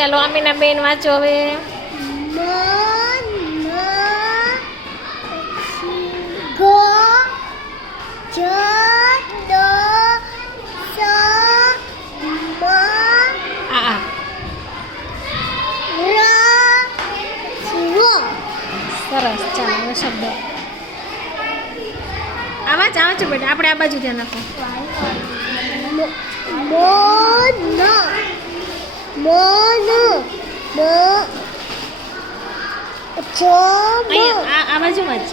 ચાલો આમીના બેન વાંચો હવે. સરસ. ચાલો હવે શબ્દ આવા જ આવો છો બેટા. આપણે આ બાજુ ધ્યાન રાખો. અહીંયા આ બાજુમાં જ.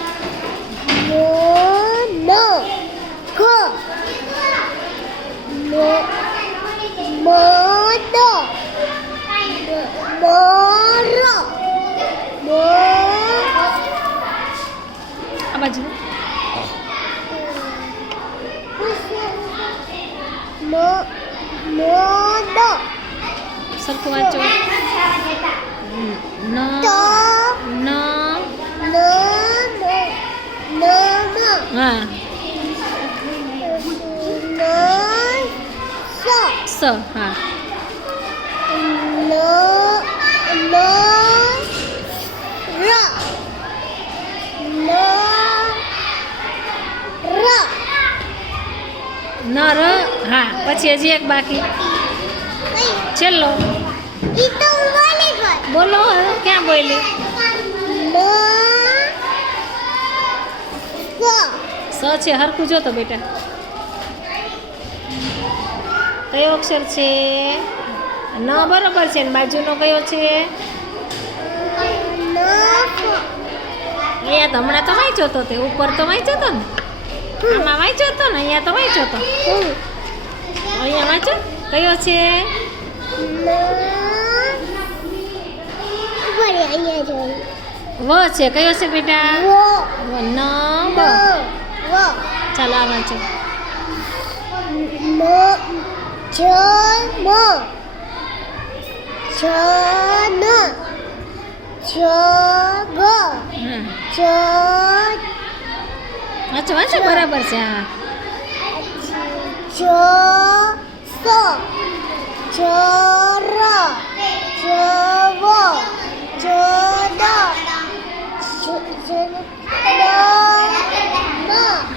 આ બાજુ સરખું વાંચો. ન ન હા સ હા નર હા. પછી હજી એક બાકી છેલ્લો. બોલો ક્યાં બોલી? સ છે. હરખું જો તો બેટા. કયો અક્ષર છે? ન બરોબર છે. ને બાજુનો કયો છે? અહીંયા તો હમણાં તો વાંચ્યો તો. તે ઉપર તો વાંચ્યો તો ને. આમાં વાંચ્યો તો ને. અહીંયા તો વાંચ્યો તો. અહીંયા વાંચો. કયો છે? વ છે. કયો છે બેટા? ન બ. ચાલો આ વાંચો. વાંચો વાંચો બરાબર છે. હા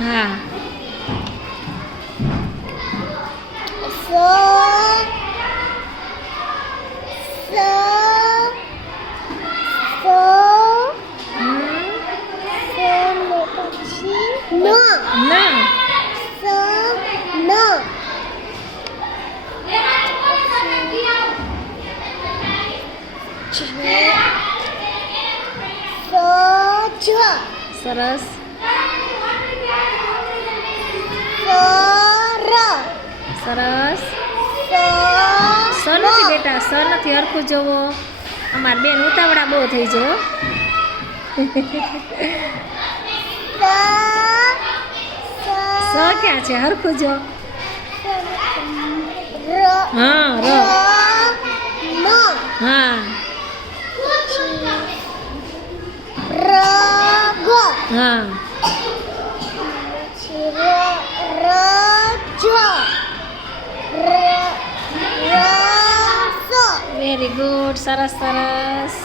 હા ના સરસ. સરસ. સ નથી બેટા. સ નથી. હરખું જોવો. અમાર બેન ઉતાવળા બહુ થઈ જાય. સ ક્યાં છે? હરખું જો. હા ર હા હા વેરી ગુડ. સરસ સરસ.